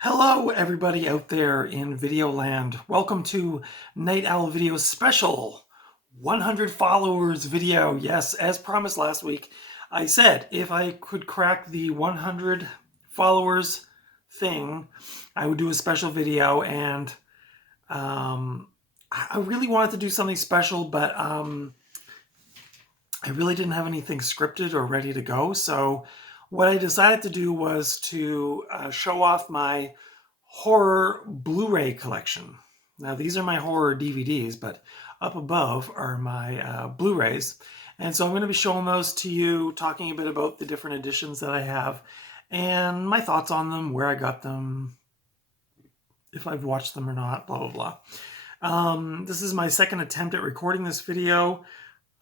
Hello, everybody out there in video land. Welcome to Night Owl Video's special 100 followers video. Yes, as promised last week, I said if I could crack the 100 followers thing, I would do a special video. And I really wanted to do something special, but I really didn't have anything scripted or ready to go. So what I decided to do was to show off my horror Blu-ray collection. Now these are my horror DVDs, but up above are my Blu-rays. And so I'm going to be showing those to you, talking a bit about the different editions that I have and my thoughts on them, where I got them, if I've watched them or not, blah, blah, blah. This is my second attempt at recording this video.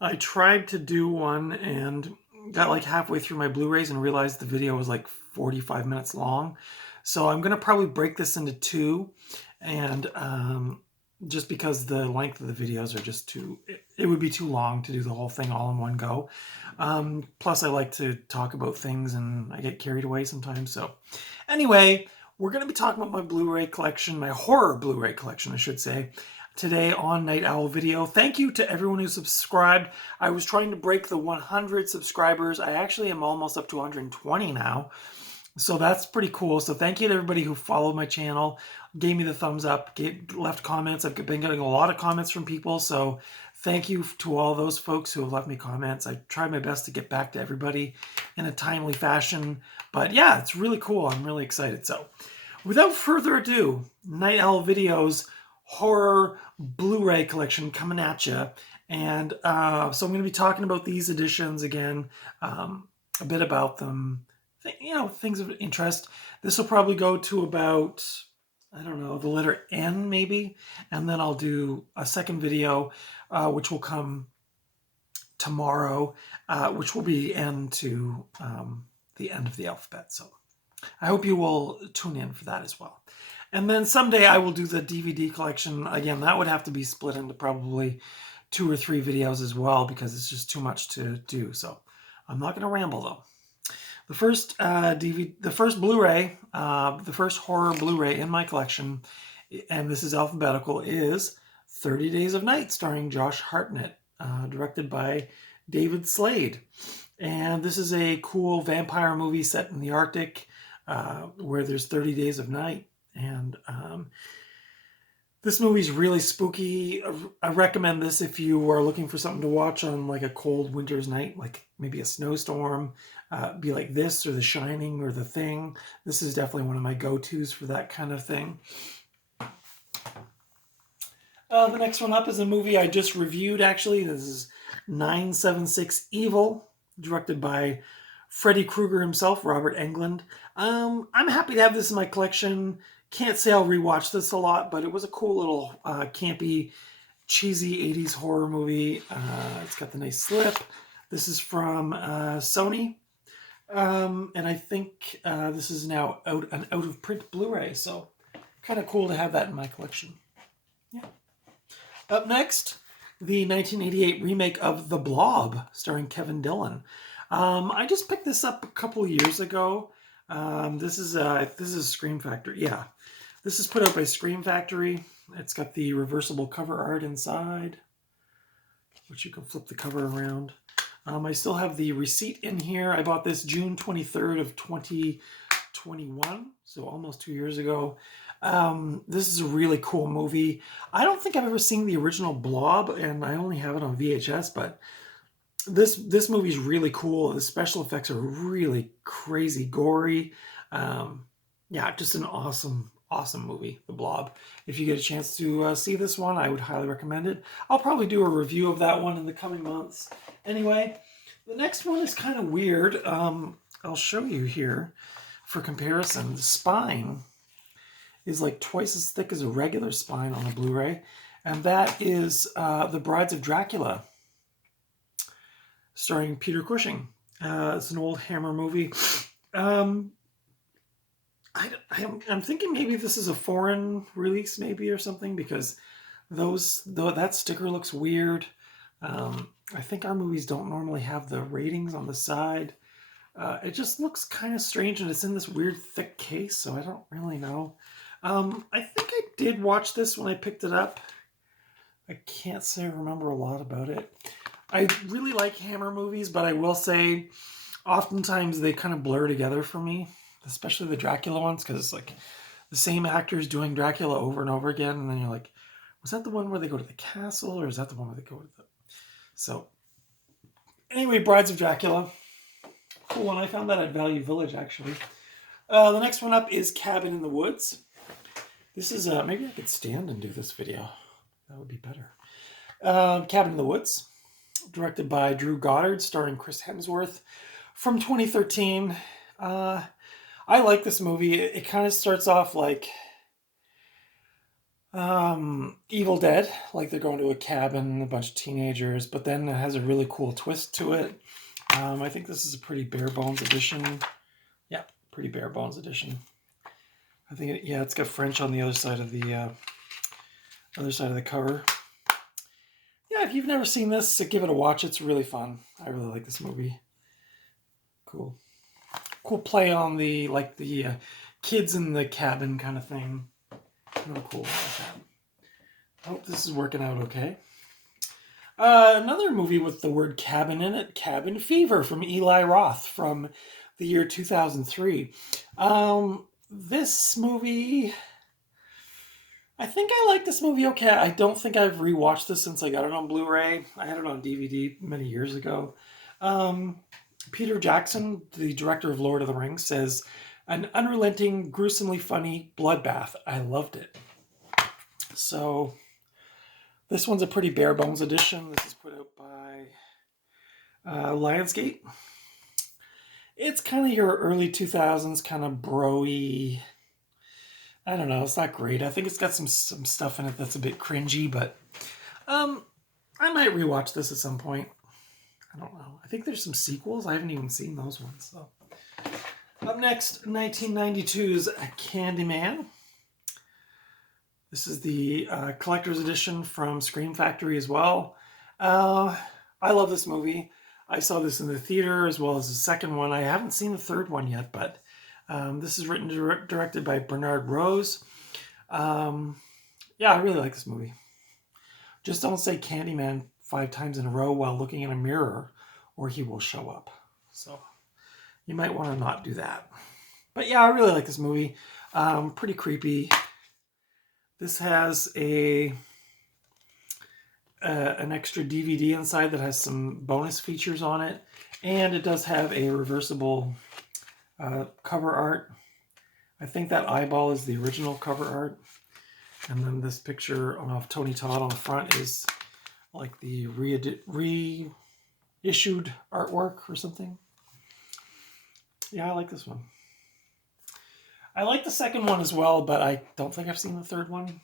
I tried to do one and got like halfway through my Blu-rays and realized the video was like 45 minutes long. So I'm going to probably break this into two, and just because the length of the videos are just it would be too long to do the whole thing all in one go. Plus I like to talk about things and I get carried away sometimes. So anyway, we're going to be talking about my Blu-ray collection, my horror Blu-ray collection, I should say, today on Night Owl Video. Thank you to everyone who subscribed. I was trying to break the 100 subscribers. I actually am almost up to 120 now. So that's pretty cool. So thank you to everybody who followed my channel, gave me the thumbs up, left comments. I've been getting a lot of comments from people. So thank you to all those folks who have left me comments. I tried my best to get back to everybody in a timely fashion. But yeah, it's really cool. I'm really excited. So without further ado, Night Owl Video's horror Blu-ray collection coming at you. And so I'm going to be talking about these editions again, a bit about them, things of interest. This will probably go to about, I don't know, the letter N maybe. And then I'll do a second video, which will come tomorrow, which will be N to the end of the alphabet. So I hope you will tune in for that as well. And then someday I will do the DVD collection. Again, that would have to be split into probably 2 or 3 videos as well, because it's just too much to do. So I'm not going to ramble though. The first the first Blu-ray, the first horror Blu-ray in my collection, and this is alphabetical, is 30 Days of Night, starring Josh Hartnett, directed by David Slade. And this is a cool vampire movie set in the Arctic, where there's 30 days of night. And this movie's really spooky. I recommend this if you are looking for something to watch on like a cold winter's night, like maybe a snowstorm. Be like this or The Shining or The Thing. This is definitely one of my go-tos for that kind of thing. The next one up is a movie I just reviewed, actually. This is 976 Evil, directed by Freddy Krueger himself, Robert Englund. I'm happy to have this in my collection. Can't say I'll rewatch this a lot, but it was a cool little campy, cheesy 80s horror movie. It's got the nice slip. This is from Sony. And I think this is now an out-of-print Blu-ray, so kind of cool to have that in my collection. Yeah. Up next, the 1988 remake of The Blob, starring Kevin Dillon. I just picked this up a couple of years ago. This is Scream Factory. Yeah, this is put out by Scream Factory. It's got the reversible cover art inside, which you can flip the cover around. I still have the receipt in here. I bought this June 23rd of 2021, so almost 2 years ago. This is a really cool movie. I don't think I've ever seen the original Blob, and I only have it on VHS, but this movie's really cool. The special effects are really crazy gory. Yeah, just an awesome movie, The Blob. If you get a chance to see this one, I would highly recommend it. I'll probably do a review of that one in the coming months. Anyway, the next one is kind of weird. I'll show you here for comparison. The spine is like twice as thick as a regular spine on a Blu-ray, and that is The Brides of Dracula, starring Peter Cushing. It's an old Hammer movie. I'm thinking maybe this is a foreign release, maybe, or something, because that sticker looks weird. I think our movies don't normally have the ratings on the side. It just looks kind of strange, and it's in this weird thick case, so I don't really know. I think I did watch this when I picked it up. I can't say I remember a lot about it. I really like Hammer movies, but I will say oftentimes they kind of blur together for me, especially the Dracula ones, because it's like the same actors doing Dracula over and over again, and then you're like, was that the one where they go to the castle, or is that the one where they go to the... So, anyway, Brides of Dracula. Cool one. I found that at Value Village, actually. The next one up is Cabin in the Woods. This is, maybe I could stand and do this video. That would be better. Cabin in the Woods, directed by Drew Goddard, starring Chris Hemsworth, from 2013. I like this movie. It kind of starts off like Evil Dead, like they're going to a cabin, a bunch of teenagers, but then it has a really cool twist to it. I think this is a pretty bare bones edition. Yeah, pretty bare bones edition. I think it's got French on the other side of the cover. Yeah, if you've never seen this, give it a watch. It's really fun. I really like this movie. Cool play on the kids in the cabin kind of thing. Real cool. Like that. I hope this is working out okay. Another movie with the word cabin in it, Cabin Fever, from Eli Roth from the year 2003. This movie, I think I like this movie okay. I don't think I've rewatched this since I got it on Blu-ray. I had it on DVD many years ago. Peter Jackson, the director of Lord of the Rings, says, an unrelenting, gruesomely funny bloodbath. I loved it. So... this one's a pretty bare bones edition. This is put out by Lionsgate. It's kind of your early 2000s kind of bro-y. I don't know. It's not great. I think it's got some stuff in it that's a bit cringy, but I might rewatch this at some point. I don't know. I think there's some sequels. I haven't even seen those ones. So. Up next, 1992's Candyman. This is the collector's edition from Scream Factory as well. I love this movie. I saw this in the theater as well as the second one. I haven't seen the third one yet, but this is written and directed by Bernard Rose. Yeah, I really like this movie. Just don't say Candyman 5 times in a row while looking in a mirror, or he will show up. So you might want to not do that. But yeah, I really like this movie. Pretty creepy. This has an extra DVD inside that has some bonus features on it. And it does have a reversible cover art. I think that eyeball is the original cover art. And then this picture of Tony Todd on the front is like the reissued artwork or something. Yeah, I like this one. I like the second one as well, but I don't think I've seen the third one.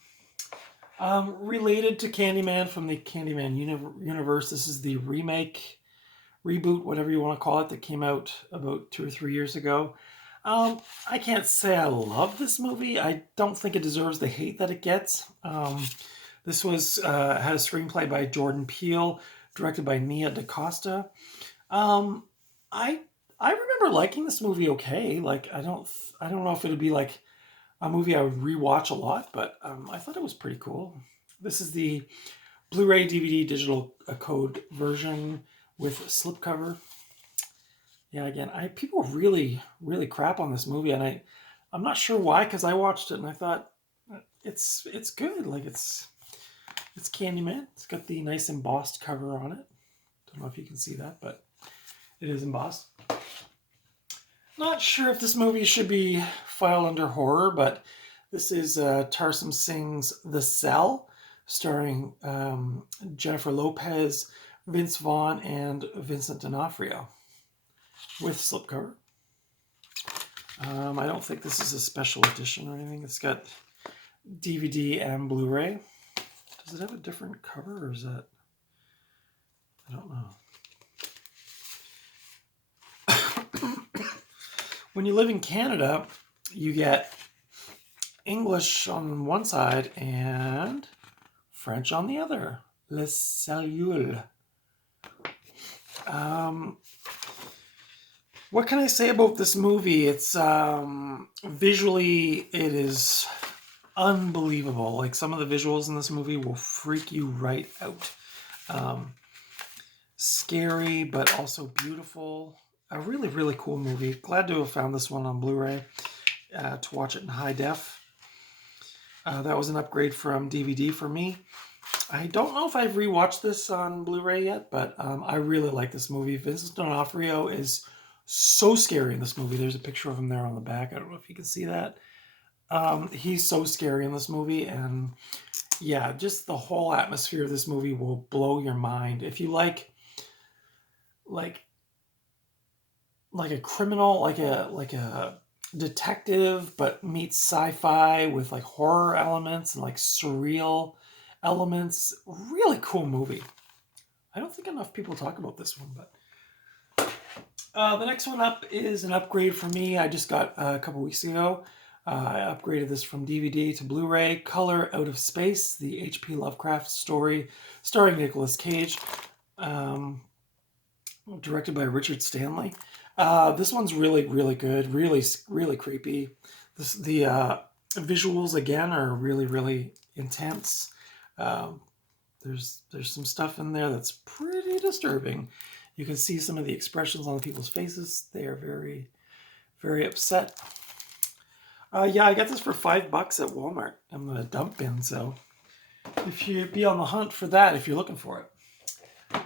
Related to Candyman from the Candyman universe, this is the remake, reboot, whatever you want to call it, that came out about 2 or 3 years ago. I can't say I love this movie. I don't think it deserves the hate that it gets. This was had a screenplay by Jordan Peele, directed by Nia DaCosta. I remember liking this movie okay. Like I don't know if it would be like a movie I would rewatch a lot, but I thought it was pretty cool. This is the Blu-ray DVD digital code version with slipcover. Yeah, again, people really crap on this movie, and I'm not sure why, because I watched it and I thought it's good. Like it's Candyman. It's got the nice embossed cover on it. Don't know if you can see that, but it is embossed. Not sure if this movie should be filed under horror, but this is Tarsem Singh's The Cell, starring Jennifer Lopez, Vince Vaughn, and Vincent D'Onofrio, with slipcover. I don't think this is a special edition or anything. It's got DVD and Blu-ray. Does it have a different cover, or is that... I don't know. When you live in Canada, you get English on one side and French on the other. Le Cellule. What can I say about this movie? It's visually, it is unbelievable. Like some of the visuals in this movie will freak you right out. Um, Scary, but also beautiful. A really, really cool movie. Glad to have found this one on Blu-ray to watch it in high def. That was an upgrade from DVD for me. I don't know if I've rewatched this on Blu-ray yet, but I really like this movie. Vincent D'Onofrio is so scary in this movie. There's a picture of him there on the back. I don't know if you can see that. He's so scary in this movie, and yeah, just the whole atmosphere of this movie will blow your mind. If you like like a criminal, like a detective, but meets sci-fi with like horror elements and like surreal elements. Really cool movie. I don't think enough people talk about this one, but the next one up is an upgrade for me. I just got a couple weeks ago. I upgraded this from DVD to Blu-ray. Color Out of Space, the H.P. Lovecraft story, starring Nicolas Cage, directed by Richard Stanley. This one's really, really good. Really, really creepy. The visuals again are really, really intense. There's some stuff in there that's pretty disturbing. You can see some of the expressions on people's faces. They are very, very upset. Yeah, I got this for $5 at Walmart in the dump bin. So if you'd be on the hunt for that, if you're looking for it.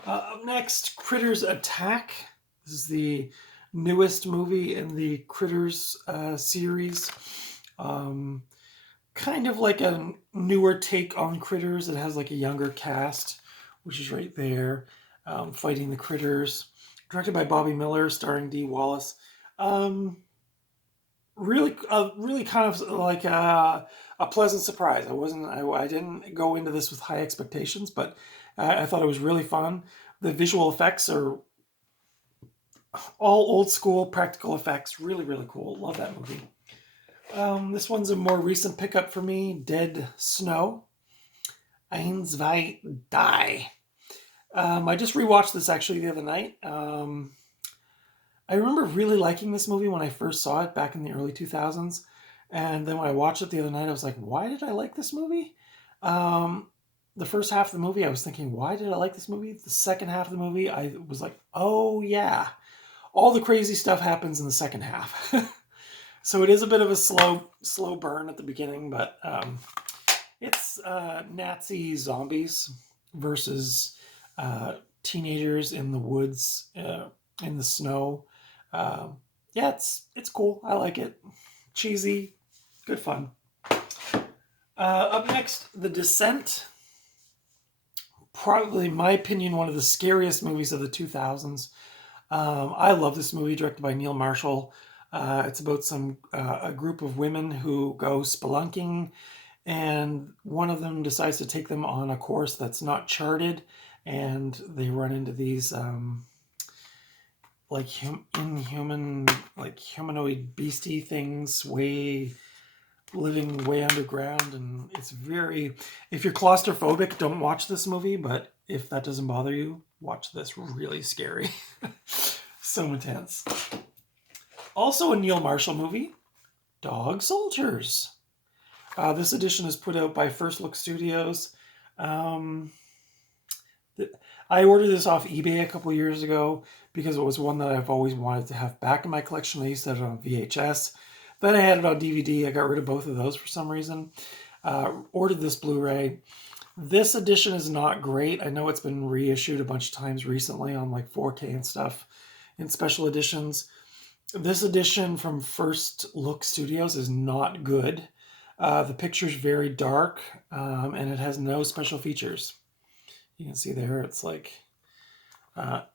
Up next, Critters Attack. This is the newest movie in the Critters series. Kind of like a newer take on Critters. It has like a younger cast, which is right there, fighting the critters. Directed by Bobby Miller, starring Dee Wallace. Really kind of like a pleasant surprise. I didn't go into this with high expectations, but I thought it was really fun. The visual effects are all old school practical effects. Really, really cool. Love that movie. This one's a more recent pickup for me. Dead Snow. Eins, zwei, drei. I just rewatched this actually the other night. I remember really liking this movie when I first saw it back in the early 2000s. And then when I watched it the other night, I was like, why did I like this movie? The first half of the movie, I was thinking, why did I like this movie? The second half of the movie, I was like, oh yeah. All the crazy stuff happens in the second half. So it is a bit of a slow burn at the beginning, but it's Nazi zombies versus teenagers in the woods, in the snow. Yeah, it's cool. I like it. Cheesy, good fun. Up next, The Descent. Probably, in my opinion, one of the scariest movies of the 2000s. I love this movie, directed by Neil Marshall. It's about a group of women who go spelunking, and one of them decides to take them on a course that's not charted, and they run into these like inhuman, like humanoid beastie things, living way underground, and it's very. If you're claustrophobic, don't watch this movie. But if that doesn't bother you, watch this. Really scary, so intense. Also, a Neil Marshall movie, Dog Soldiers. This edition is put out by First Look Studios. I ordered this off eBay a couple years ago because it was one that I've always wanted to have back in my collection. I used to have it on VHS. Then I had it on DVD. I got rid of both of those for some reason. Ordered this Blu-ray. This edition is not great. I know it's been reissued a bunch of times recently on like 4K and stuff in special editions. This edition from First Look Studios is not good. The picture's very dark, and it has no special features. You can see there, it's like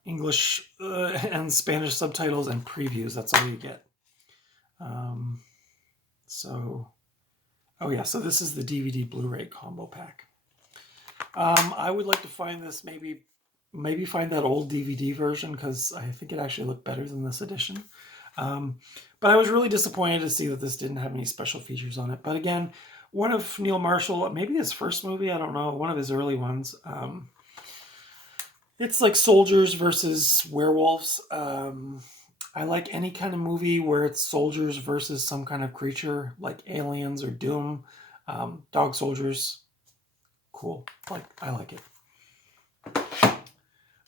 English and Spanish subtitles and previews. That's all you get. So this is the DVD Blu-ray combo pack. I would like to find this, maybe find that old DVD version, because I think it actually looked better than this edition. But I was really disappointed to see that this didn't have any special features on it. But again, one of Neil Marshall, maybe his first movie, I don't know, one of his early ones. It's like soldiers versus werewolves. I like any kind of movie where it's soldiers versus some kind of creature, like Aliens or Doom. Dog soldiers, cool. I like it.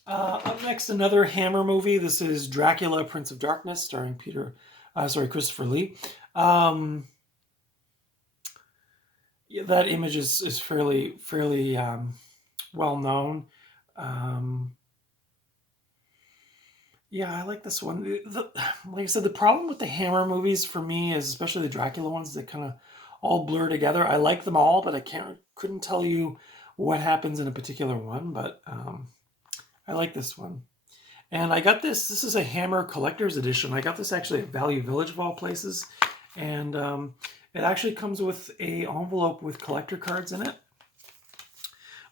Up next, another Hammer movie. This is Dracula, Prince of Darkness, starring Christopher Lee. Yeah, that image is fairly well known. Yeah, I like this one. Like I said, the problem with the Hammer movies for me is, especially the Dracula ones, that kind of all blur together. I like them all, but couldn't tell you what happens in a particular one. But I like this one. And I got this. This is a Hammer Collector's Edition. I got this actually at Value Village of all places. And it actually comes with a envelope with collector cards in it,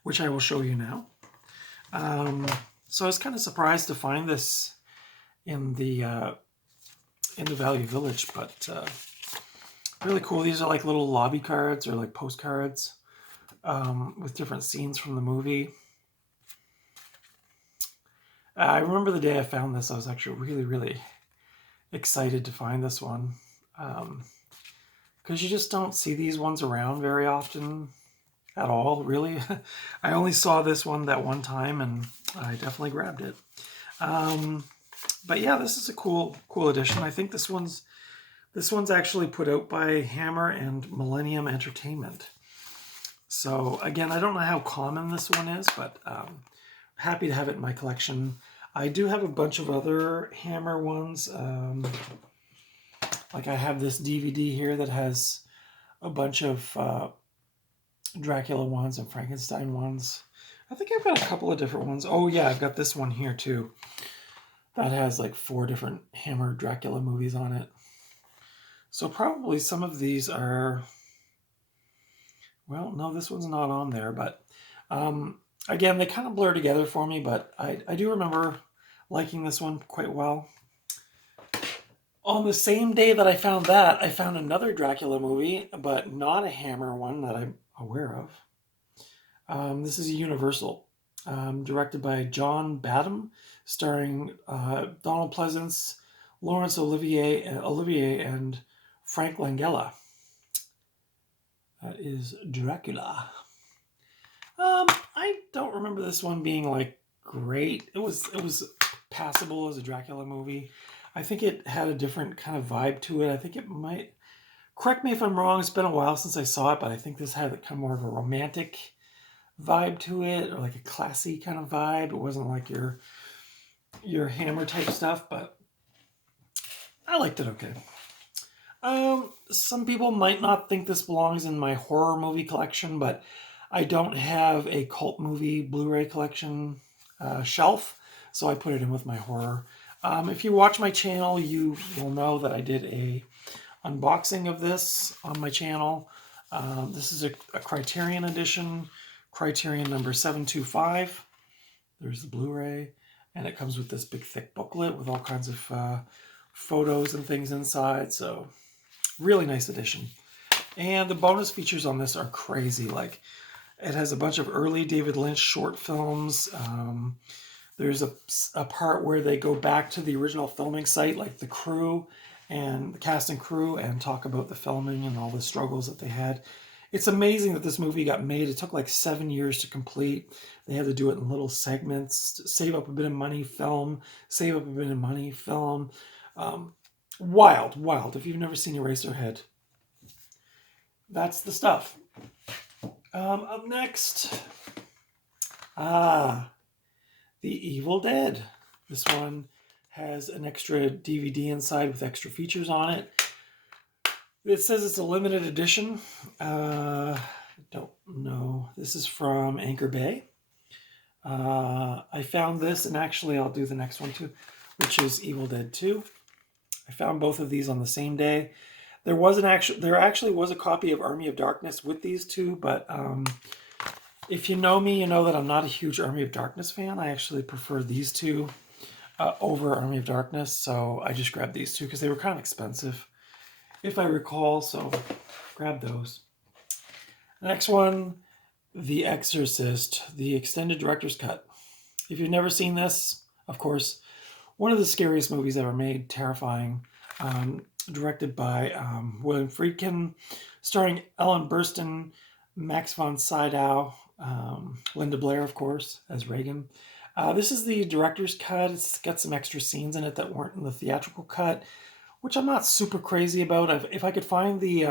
which I will show you now. So I was kind of surprised to find this in the Value Village, but really cool. These are like little lobby cards or like postcards with different scenes from the movie. I remember the day I found this, I was actually really excited to find this one. Because you just don't see these ones around very often at all, really. I only saw this one that one time, and I definitely grabbed it. But yeah, this is a cool edition. I think this one's actually put out by Hammer and Millennium Entertainment. So again, I don't know how common this one is, but happy to have it in my collection. I do have a bunch of other Hammer ones. Like I have this DVD here that has a bunch of Dracula ones and Frankenstein ones. I think I've got a couple of different ones. Oh yeah, I've got this one here too. That has like 4 different Hammer Dracula movies on it. So probably some of these are... Well, no, this one's not on there, but again, they kind of blur together for me, but I do remember liking this one quite well. On the same day that I found that, I found another Dracula movie, but not a Hammer one that I'm aware of. This is a Universal, directed by John Badham, starring Donald Pleasance, Laurence Olivier, and Frank Langella. That is Dracula. I don't remember this one being like great. It was passable as a Dracula movie. I think it had a different kind of vibe to it. I think it might, correct me if I'm wrong, it's been a while since I saw it, but I think this had kind of more of a romantic vibe to it, or like a classy kind of vibe. It wasn't like your Hammer type stuff, but I liked it okay. Some people might not think this belongs in my horror movie collection, but I don't have a cult movie Blu-ray collection shelf, so I put it in with my horror. If you watch my channel, you will know that I did a unboxing of this on my channel. This is a Criterion edition, Criterion number 725. There's the Blu-ray, and it comes with this big thick booklet with all kinds of photos and things inside, so really nice edition. And the bonus features on this are crazy. Like, it has a bunch of early David Lynch short films. There's a part where they go back to the original filming site, like the crew and the cast and crew, and talk about the filming and all the struggles that they had. It's amazing that this movie got made. It took like 7 years to complete. They had to do it in little segments, save up a bit of money, film, save up a bit of money, film. Wild. If you've never seen Eraserhead, that's the stuff. Up next, The Evil Dead. This one has an extra DVD inside with extra features on it. It says it's a limited edition. Don't know. This is from Anchor Bay. I found this, and actually I'll do the next one too, which is Evil Dead 2. I found both of these on the same day. There actually was a copy of Army of Darkness with these two, but if you know me, you know that I'm not a huge Army of Darkness fan. I actually prefer these two over Army of Darkness, so I just grabbed these two because they were kind of expensive, if I recall, so grab those. The next one, The Exorcist, the extended director's cut. If you've never seen this, of course, one of the scariest movies ever made, terrifying. Directed by William Friedkin, starring Ellen Burstyn, Max von Sydow, Linda Blair, of course, as Reagan. This is the director's cut. It's got some extra scenes in it that weren't in the theatrical cut, which I'm not super crazy about. If I could find the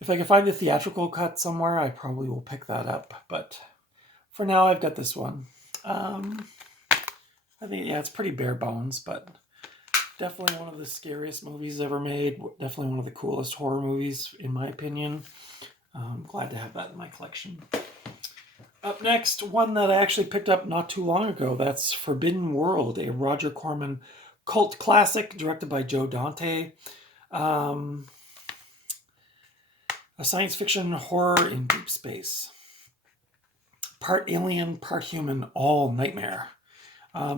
theatrical cut somewhere, I probably will pick that up. But for now, I've got this one. I think, yeah, it's pretty bare bones, but definitely one of the scariest movies ever made. Definitely one of the coolest horror movies, in my opinion. I'm glad to have that in my collection. Up next, one that I actually picked up not too long ago. That's Forbidden World, a Roger Corman cult classic directed by Joe Dante. A science fiction horror in deep space. Part alien, part human, all nightmare.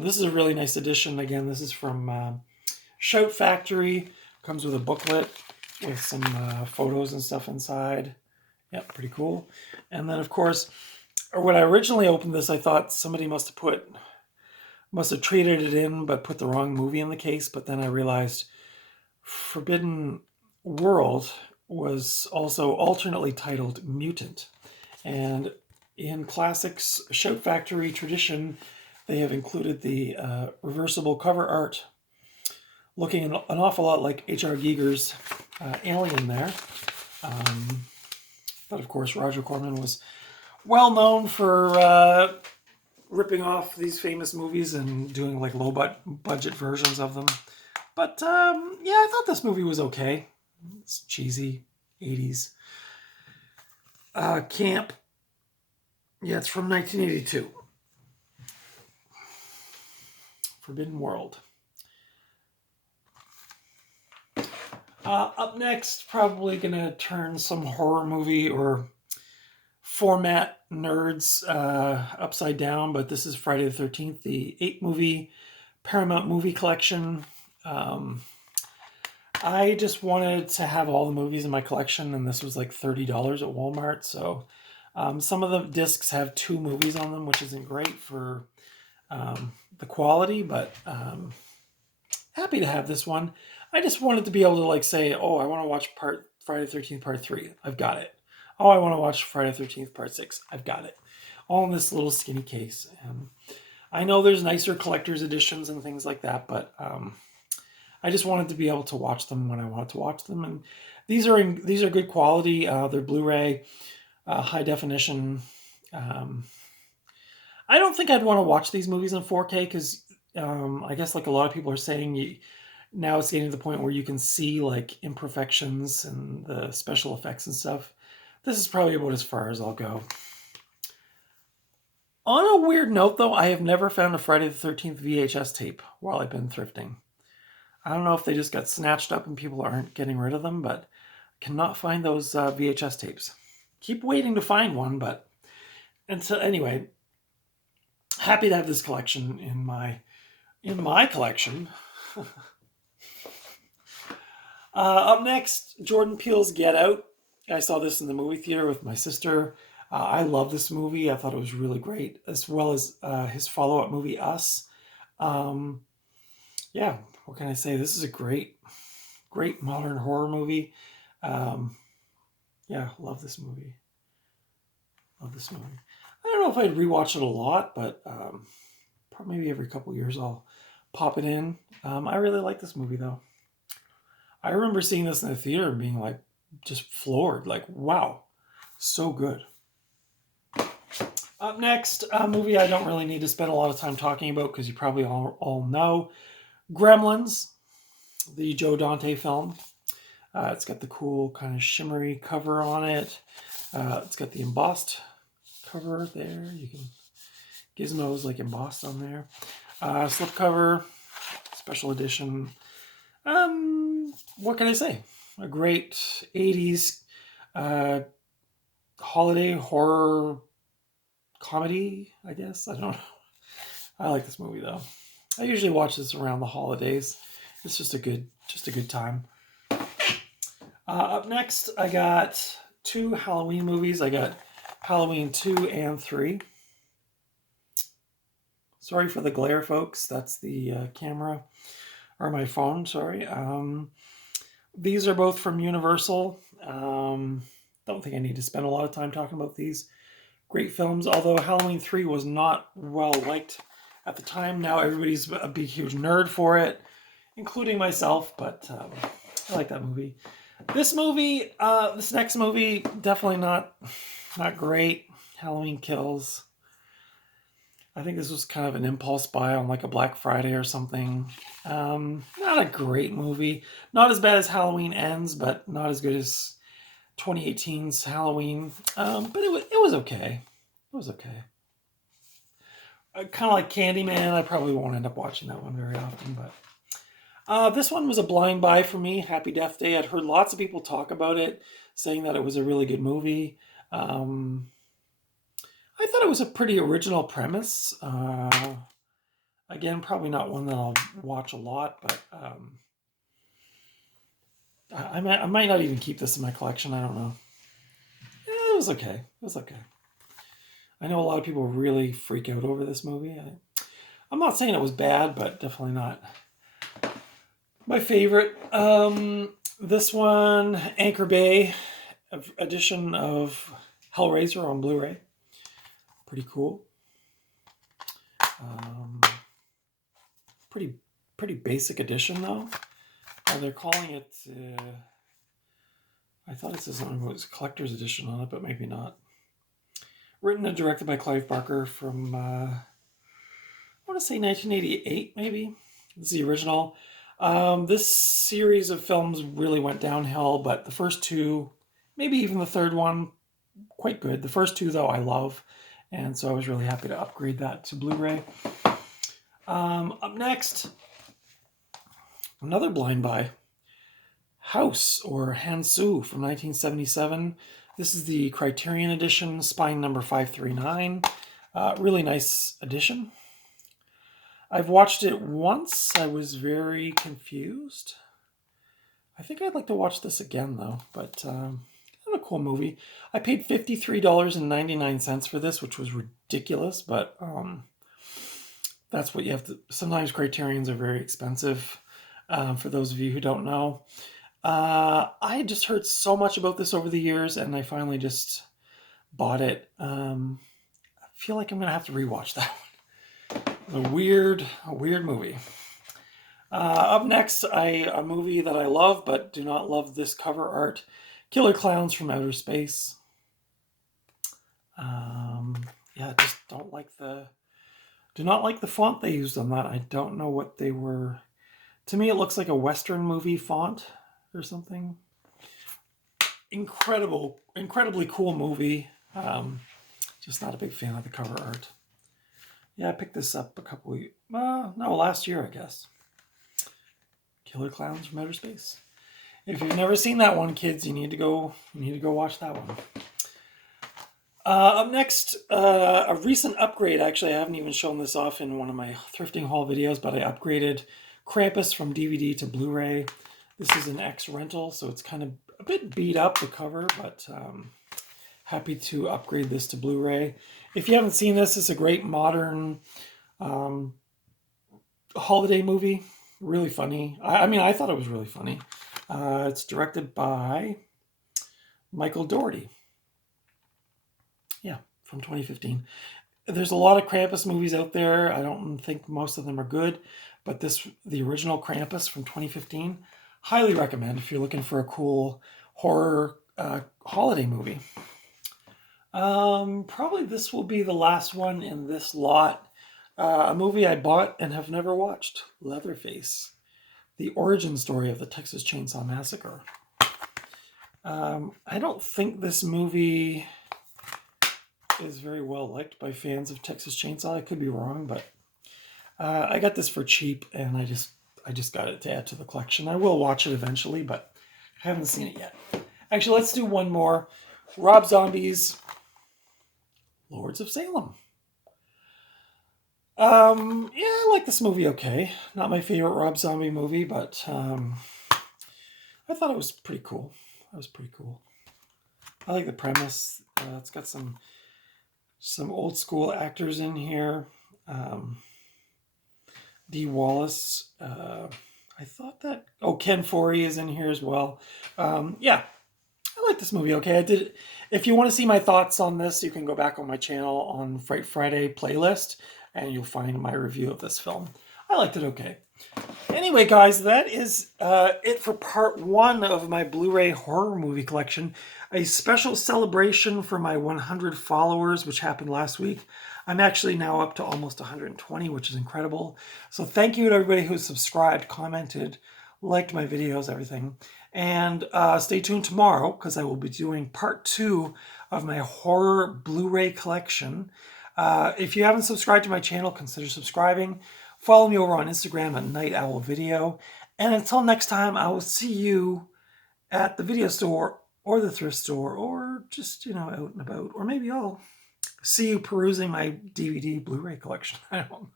This is a really nice edition. Again, this is from Shout Factory. Comes with a booklet with some photos and stuff inside. Yep, pretty cool. And then, of course, when I originally opened this, I thought somebody must have traded it in, but put the wrong movie in the case. But then I realized Forbidden World was also alternately titled Mutant. And in classics Shout Factory tradition, they have included the reversible cover art, looking an awful lot like H.R. Giger's Alien there. But of course, Roger Corman was well known for ripping off these famous movies and doing like low budget versions of them. But yeah, I thought this movie was okay. It's cheesy, 80s. Camp. Yeah, it's from 1982. Forbidden World. Up next, probably going to turn some horror movie or format nerds upside down, but this is Friday the 13th, the 8-movie Paramount movie collection. I just wanted to have all the movies in my collection, and this was like $30 at Walmart. So some of the discs have 2 movies on them, which isn't great for the quality, but happy to have this one. I just wanted to be able to like say, oh, I want to watch Friday the 13th Part 3. I've got it. Oh, I want to watch Friday the 13th Part 6. I've got it. All in this little skinny case. I know there's nicer collector's editions and things like that, but I just wanted to be able to watch them when I wanted to watch them. And these are good quality. They're Blu-ray, high definition. I don't think I'd want to watch these movies in 4K because I guess like a lot of people are saying, now it's getting to the point where you can see like imperfections and the special effects and stuff. This is probably about as far as I'll go. On a weird note, though, I have never found a Friday the 13th VHS tape while I've been thrifting. I don't know if they just got snatched up and people aren't getting rid of them, but I cannot find those VHS tapes. Keep waiting to find one, but anyway, happy to have this collection in my collection. Up next, Jordan Peele's Get Out. I saw this in the movie theater with my sister. I love this movie. I thought it was really great, as well as his follow-up movie, Us. Yeah, what can I say? This is a great modern horror movie. Yeah, love this movie. Love this movie. I don't know if I'd rewatch it a lot, but probably maybe every couple years I'll pop it in. I really like this movie, though. I remember seeing this in the theater and being like, just floored. Like, wow, so good. Up next, a movie I don't really need to spend a lot of time talking about because you probably all know. Gremlins, the Joe Dante film. It's got the cool kind of shimmery cover on it. It's got the embossed cover there. You can Gizmo's like embossed on there. Slipcover, special edition. What can I say? A great 80s holiday horror comedy, I guess. I don't know. I like this movie though. I usually watch this around the holidays. It's just a good time. Up next, I got 2 Halloween movies. I got Halloween 2 and 3. Sorry for the glare, folks. That's the camera, or my phone, sorry. These are both from Universal. Don't think I need to spend a lot of time talking about these great films, although Halloween 3 was not well liked at the time. Now everybody's a big, huge nerd for it, including myself, but I like that movie. This movie, this next movie, definitely not great. Halloween Kills. I think this was kind of an impulse buy on like a Black Friday or something. Not a great movie. Not as bad as Halloween Ends, but not as good as 2018's Halloween. But it was okay. It was okay. Kind of like Candyman. I probably won't end up watching that one very often, but this one was a blind buy for me. Happy Death Day. I'd heard lots of people talk about it, saying that it was a really good movie. I thought it was a pretty original premise. Again, probably not one that I'll watch a lot, but I might not even keep this in my collection. I don't know. It was okay. It was okay. I know a lot of people really freak out over this movie. I'm not saying it was bad, but definitely not my favorite. This one, Anchor Bay edition of Hellraiser on Blu-ray. Pretty cool. Pretty basic edition though. They're calling it. I thought it says something was collector's edition on it, but maybe not. Written and directed by Clive Barker from I want to say 1988, maybe. This is the original. This series of films really went downhill, but the first two, maybe even the third one, quite good. The first two, though, I love, and so I was really happy to upgrade that to Blu-ray. Up next, another blind buy, House or Hansu from 1977. This is the Criterion edition, spine number 539. Really nice edition. I've watched it once. I was very confused. I think I'd like to watch this again, though. But a cool movie. I paid $53.99 for this, which was ridiculous. But that's what you have to... Sometimes Criterions are very expensive, for those of you who don't know. I had just heard so much about this over the years, and I finally just bought it. I feel like I'm going to have to rewatch that one. A weird movie. Up next, a movie that I love but do not love this cover art, Killer Clowns from Outer Space. Yeah, just do not like the font they used on that. I don't know what they were. To me, it looks like a Western movie font or something. Incredibly cool movie. Just not a big fan of the cover art. Yeah, I picked this up last year, I guess. Killer Clowns from Outer Space. If you've never seen that one, kids, you need to go watch that one. Up next, a recent upgrade. Actually, I haven't even shown this off in one of my thrifting haul videos, but I upgraded Krampus from DVD to Blu-ray. This is an X rental, so it's kind of a bit beat up, the cover, but happy to upgrade this to Blu-ray. If you haven't seen this, it's a great modern holiday movie. Really funny. I thought it was really funny. It's directed by Michael Dougherty. Yeah, from 2015. There's a lot of Krampus movies out there. I don't think most of them are good, but the original Krampus from 2015, highly recommend if you're looking for a cool horror holiday movie. Probably this will be the last one in this lot. A movie I bought and have never watched, Leatherface, the origin story of the Texas Chainsaw Massacre. I don't think this movie is very well liked by fans of Texas Chainsaw. I could be wrong, but I got this for cheap, and I just got it to add to the collection. I will watch it eventually, but I haven't seen it yet. Actually, let's do one more. Rob Zombie's Lords of Salem. Yeah, I like this movie okay. Not my favorite Rob Zombie movie, but I thought it was pretty cool. That was pretty cool. I like the premise. It's got some old school actors in here. Dee Wallace. I thought that... Oh, Ken Foree is in here as well. Yeah, I like this movie. Okay, I did. If you want to see my thoughts on this, you can go back on my channel on Fright Friday playlist, and you'll find my review of this film. I liked it okay. Anyway, guys, that is it for part 1 of my Blu-ray horror movie collection. A special celebration for my 100 followers, which happened last week. I'm actually now up to almost 120, which is incredible. So thank you to everybody who subscribed, commented, liked my videos, everything. And stay tuned tomorrow, because I will be doing part 2 of my horror Blu-ray collection. If you haven't subscribed to my channel, consider subscribing. Follow me over on Instagram at Night Owl Video. And until next time, I will see you at the video store or the thrift store, or just, you know, out and about. Or maybe I'll see you perusing my DVD Blu-ray collection. I don't know.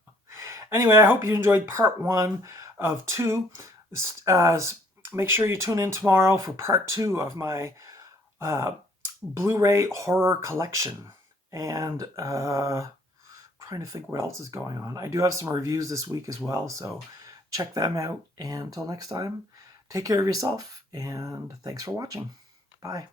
Anyway, I hope you enjoyed part 1 of 2. Make sure you tune in tomorrow for part 2 of my Blu-ray horror collection. And trying to think what else is going on. I do have some reviews this week as well, so check them out. And until next time, take care of yourself, and thanks for watching. Bye.